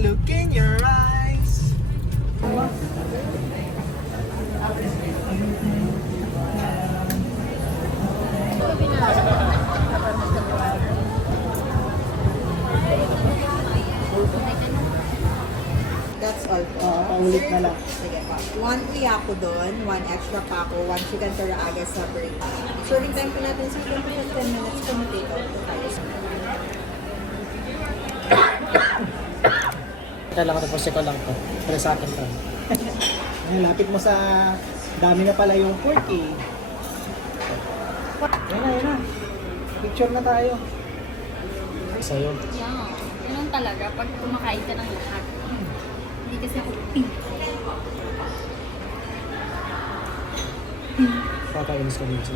look in your eyes. That's all po. Paulit na lang. Sige po. 1 ako doon, 1 extra pa ako, 1 chicken teriyaki sa break. Serving time po natin sa 10 minutes kung take out po tayo. Kailangan tapos ko lang to. Para sa akin to. Ayan, lapit mo sa dami na pala yung pork eh. Ayan na. Picture na tayo. Sa'yo. Yeah. Ganun talaga pag kumakain ka ng lahat. Hindi kasi ako pink. Pakainis ko dito.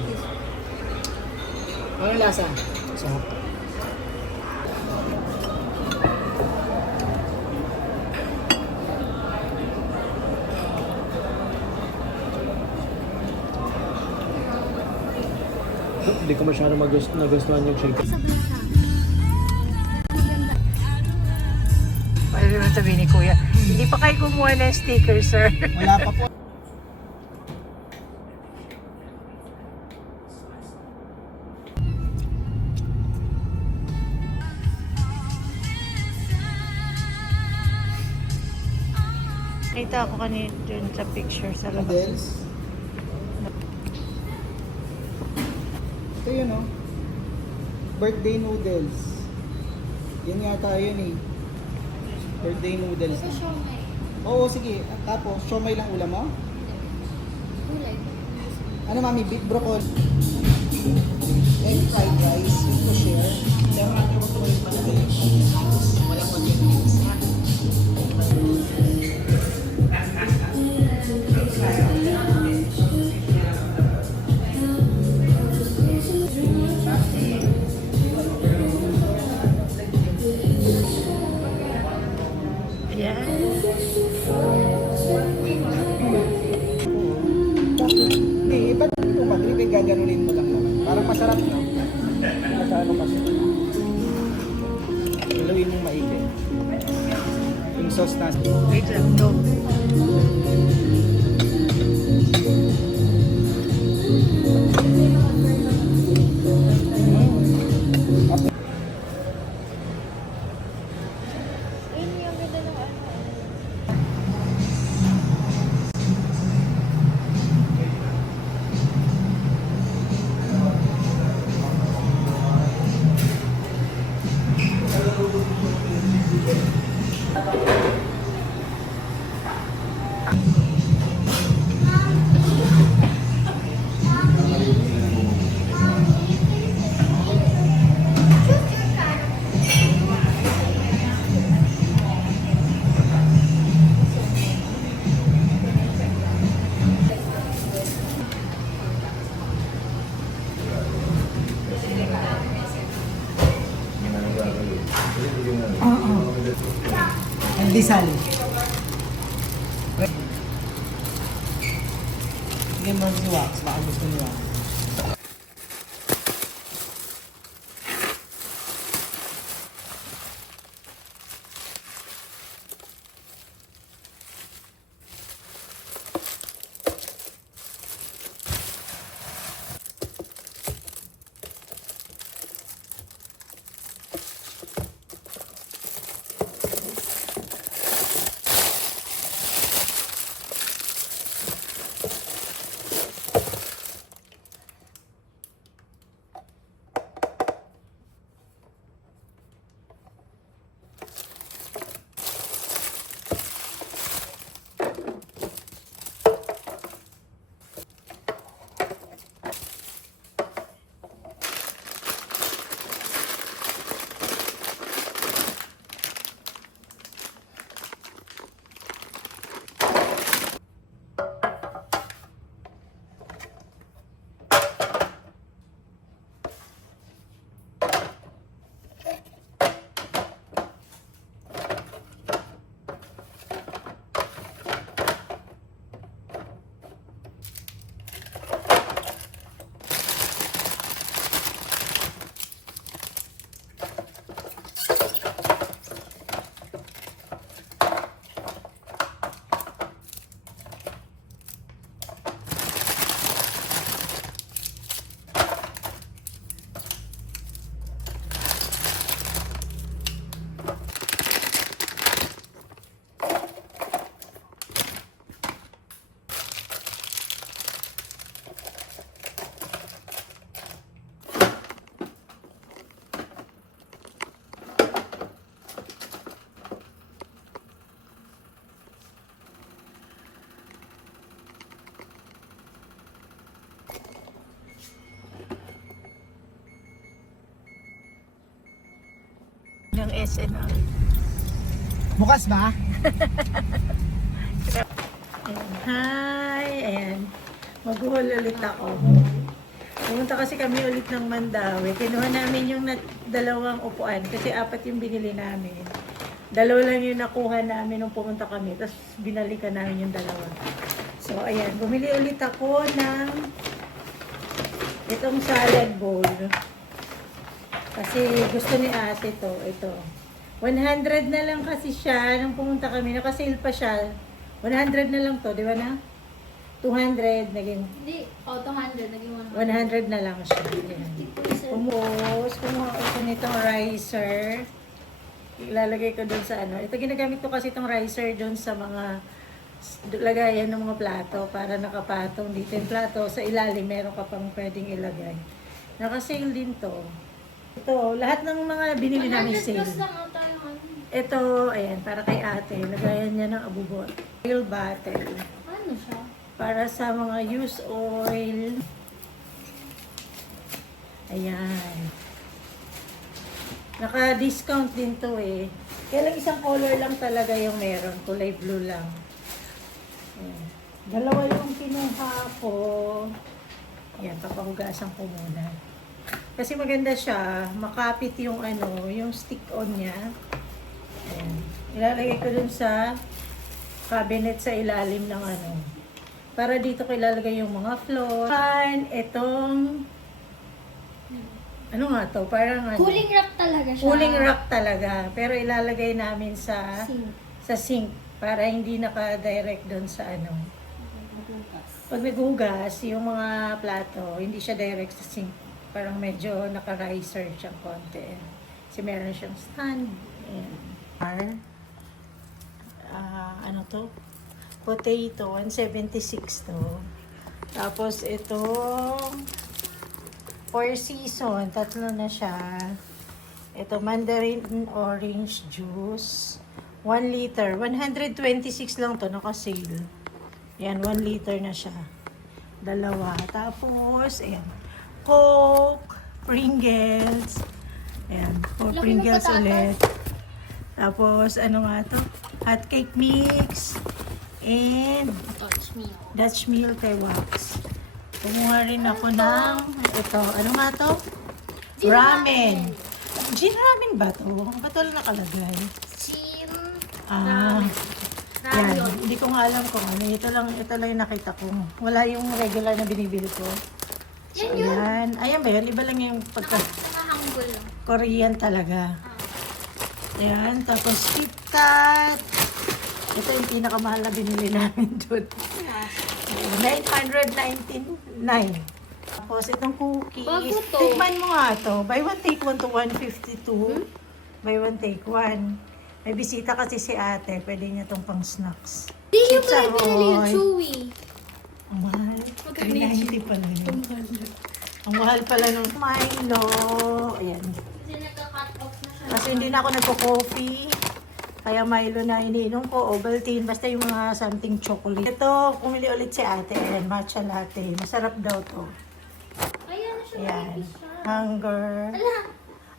Ano yung lasa? Sarap. Hindi ko masyado nagustuhan yung chicken. Ano naman sabihin ni Kuya? Hindi pa kayo kumuha ng sticker, sir. Wala pa po. Nakita ako kanina dun sa picture sa labas. Noodles. Ito yun oh. Birthday noodles. Yan yata yun eh. Birthday noodles. Ito siomay. Oo, sige. Tapos, siomay lang ulam mo? Gulay. Ano mami? Beef broccoli. Egg fried rice, to share. Walang mag-ingredients na. Ayan. Hindi, ba't ito mag-ribig gaganunin mo lang naman? Parang masarap no? Sa ano kasi? Haluin mong maigi. Yung sauce na. Wait lang, to. Pandesal. Sige mo si Wax, baka gusto niya. ng SNR. Bukas ba? Ayan. Hi! Ayan. Mag-haul ulit ako. Pumunta kasi kami ulit ng Mandawi. Kinuha namin yung dalawang upuan kasi 4 yung binili namin. 2 lang yung nakuha namin nung pumunta kami. Tapos binalikan namin yung 2. So, ayan. Bumili ulit ako ng itong salad bowl. Kasi gusto ni ate to. Ito. 100 na lang kasi siya nung pumunta kami. Nakasale pa siya. 100 na lang to. Di ba na? 200. Naging Hindi, 200, naging 100 na lang siya. Ayan. Kumuha ko nitong ricer. Ilalagay ko doon sa ano. Ito ginagamit ko kasi itong ricer doon sa mga lagayan ng mga plato para nakapatong dito yung plato. Sa ilalim meron ka pang pwedeng ilagay. Nakasale din to. Ito, lahat ng mga binili namin 100 sale. plus lang ata yung ano. Ito, ayan, para kay ate. Lagayan niya ng abubot. Oil bottle. Ano siya? Para sa mga used oil. Ayan. Naka-discount din to eh. Kaya lang isang color lang talaga yung meron. Kulay blue lang. Ayan. 2 yung kinuha ko. Ayan, papahugasan ko muna. Kasi maganda siya. Makapit yung ano, yung stick-on niya. Ayan. Ilalagay ko dun sa cabinet sa ilalim ng ano. Para dito ko ilalagay yung mga floor. Itong ano nga to? Parang ano? Cooling rack talaga siya. Cooling rack talaga. Pero ilalagay namin sa Sink. sink para hindi naka-direct doon sa ano. Pag naghugas, yung mga plato, hindi siya direct sa sink. Parang medyo naka-riser siyang konti. Kasi meron siyang stand. Ayan. Ano to? Potato, 176 to. Tapos itong 4 season, 3 na siya. Ito, mandarin orange juice. 1 liter. 126 lang to, naka-sale. Yan, 1 liter na siya. 2. Tapos, ayan. Coke, Pringles. Ayan, Laki ng Pringles patatas. ulit. Tapos, ano nga to? Hot cake mix. And Touch me. Dutch Mill kay Wax. Kumuha rin ako ng ito. Ano nga to? Ramen. Gin ramen ba to? Ba't wala nakalagay? Chin. Ah, yan. Ramen. Hindi ko nga alam kung ano. Ito lang yung nakita ko. Wala yung regular na binibili ko. So, Yan yun. ayan. Ayan ba yun? Iba lang yung pagka Nakahanggol lang. Korean talaga. Ayan. Tapos KitKat. Ito yung pinakamahal na binili namin doon. 999. Tapos itong cookies. Bago to. Tikman mo nga to. Buy one take one to 152. Buy one take one. May bisita kasi si ate. Pwede niya tong pang snacks. Hindi yung Chips pala binili yung Ahoy. chewy. Ang mahal. Magkano yun? 390 pala yun. Ang mahal pala ng Milo. Ayan. Kasi nagka-cut off na siya. Kasi hindi na ako nagko-coffee. Kaya Milo na iniinom ko, Ovaltine, basta yung mga something chocolate. Ito, pumili ulit si ate, ayan, matcha latte. Masarap daw to. Ayan na siya. Ayan, Manipis siya. hunger. Ala.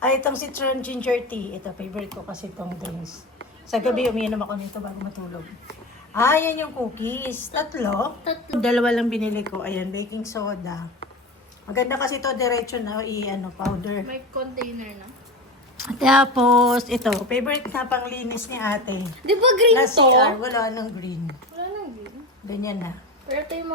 Ay, itong citron ginger tea. Ito, favorite ko kasi itong drinks. Sa gabi, umiinom ako nito bago matulog. Ah, yan yung cookies. 3. 2 lang binili ko. Ayan, baking soda. Maganda kasi ito, diretso na powder. May container na. Tapos, ito, favorite na panglinis ni ate. Di ba green Na to? CR, wala nang green. Wala nang green. Ganyan na. Pero ito yung